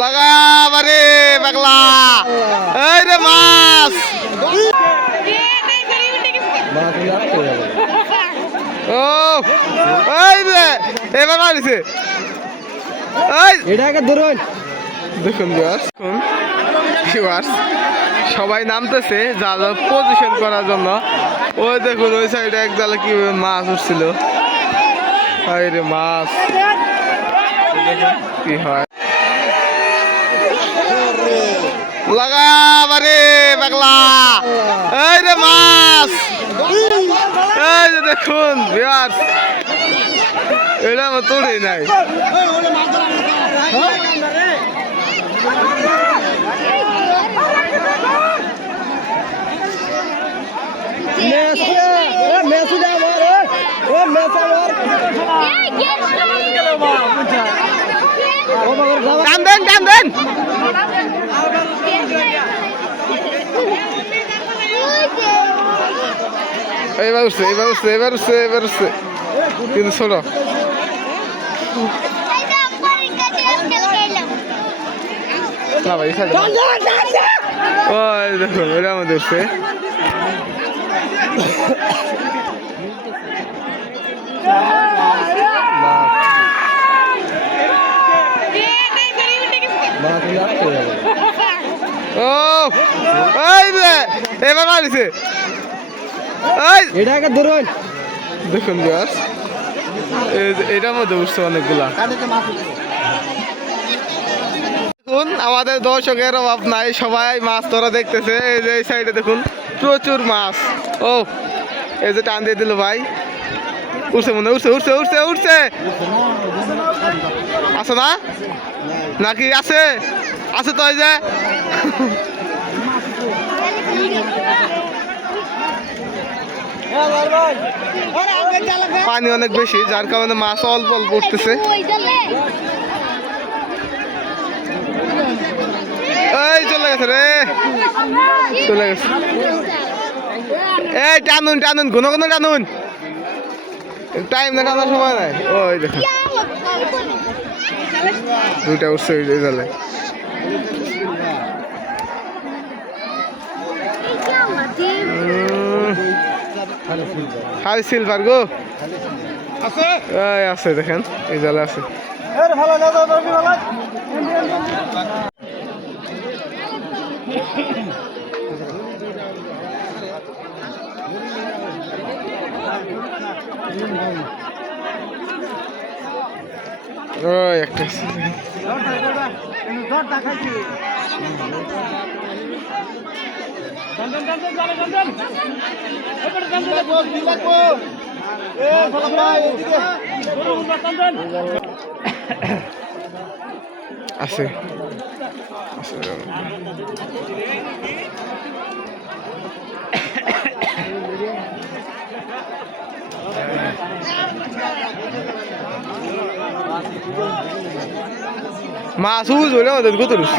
লাগা বারে পাগলা এই রে মাছ। ও এই রে এবার মারিছে এই। এটাকে ধরুন দেখুন viewers, সবাই নামতেছে যা যা পজিশন করার জন্য। ওই দেখুন ওই সাইডে এক জালে কি মাছ উঠছিল। হাই রে মাছ। কি হয়। লাগা বারে পাগলা এই রে মাছ এই যে দেখুন বিয়ার এটা আমার নাই মেসু আমার ও দেন দেন এইবার উঠছে এবার উঠছে এবার উঠছে এবার উঠছে কিন্তু ছোট না ভাই সাইড ওই দেখুন এটা আমাদের উঠছে ও এই রে এবার মারিছে। এটাকে ধরুন দেখুন বিয়াস এটার মধ্যে উঠছে অনেকগুলা। দেখুন আমাদের দর্শকের অভাব নাই সবাই মাছ ধরা দেখতেছে এই যে এই সাইডে দেখুন প্রচুর মাছ। ও এই যে টান দিয়ে দিল ভাই। উঠছে মনে উঠছে উঠছে উঠছে উঠছে। আছে না? নাকি আছে? আছে তো এই যে। পানি অনেক বেশি, যার কারণে মাছ অল্প অল্প উঠতেছে। এই, চলে গেছে রে। চলে গেছে। এই, টানুন টানুন, ঘন ঘন টানুন। টাইম না টানার সময় নাই। ওই দেখুন দুইটা উঠছে জালে। হাই সিলভার গো। আছে? এই আছে দেখেন এই জালে আছে। এর ভালো না দাও তুমি ভালো ওই একটা আছে। আছে মাছ হলে আমাদের গুতরুস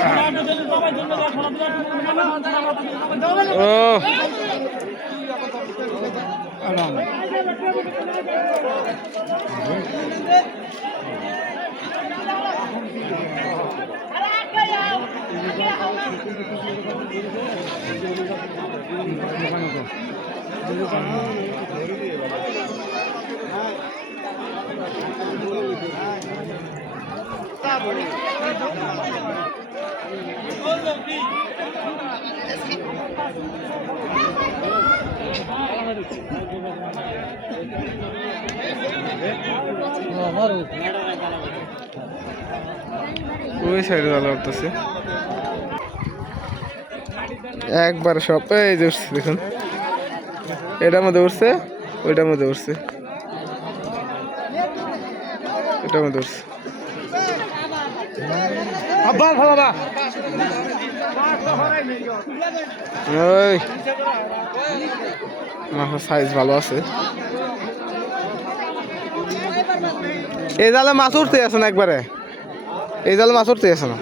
ও একবার সব, এই যে উঠছে, দেখুন। এটার মধ্যে উঠছে, ওইটার মধ্যে উঠছে। এটার মধ্যে উঠছে। আব্বা। ওই। মাছের সাইজ ভালো আছে। এই জালে মাছ উঠতে আছে না একবারে? এই জালে মাছ উঠতে আছে না?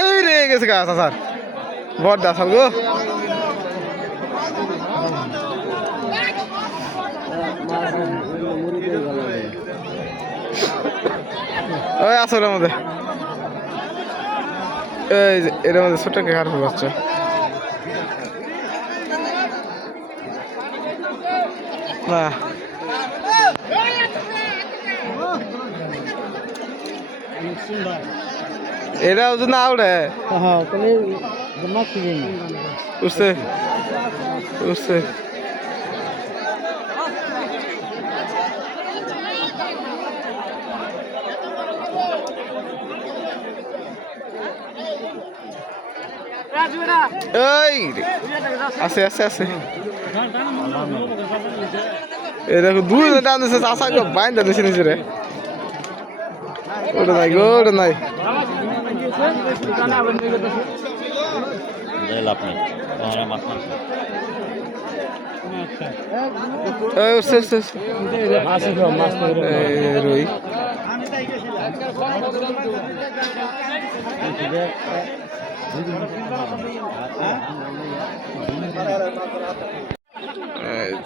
এই রে গেছে গাছ স্যার বড় দাসাল গো। ওই, আসলে যে এর মধ্যে ছোট কে হার বাচ্চা। না এটা যদি না উড়ে? হ্যাঁ উঠছে উঠছে এই আছে আছে আছে। এই দেখো দুই টান দিছে চাষা গো বাইন দিছে নিচে রে ওটা নাই গো ওটা নাই। রুই।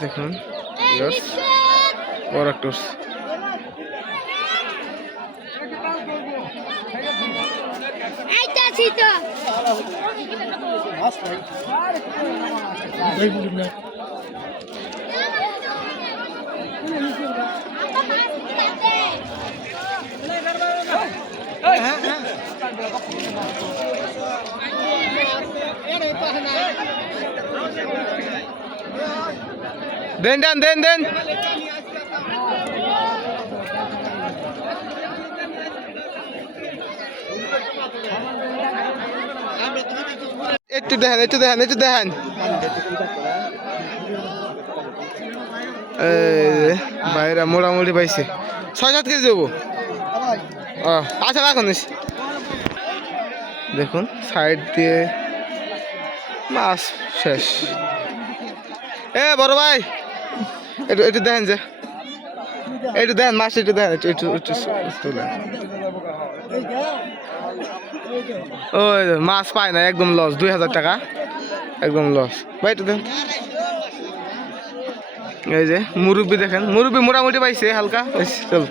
দেখুন উঠছে। আইতাছি তো দেন দেন দেন দেন। একটু দেখেন একটু দেখেন একটু দেখেন। যে, মোটামুটি পাইছে। ছয় সাত কেজি দেবো। আচ্ছা রাখুন। দেখুন সাইড দিয়ে মাছ শেষ। এ, বড় ভাই, একটু একটু দেখেন যে। একটু দেখেন মাছ একটু দেখেন একটু একটু একটু ওই মাছ পায় না, একদম লস দুই হাজার টাকা, একদম লস ভাই, একটু দেখেন এই যে, মুরব্বি দেখেন, মুরব্বি মোটামুটি পাইছে, হালকা। চল।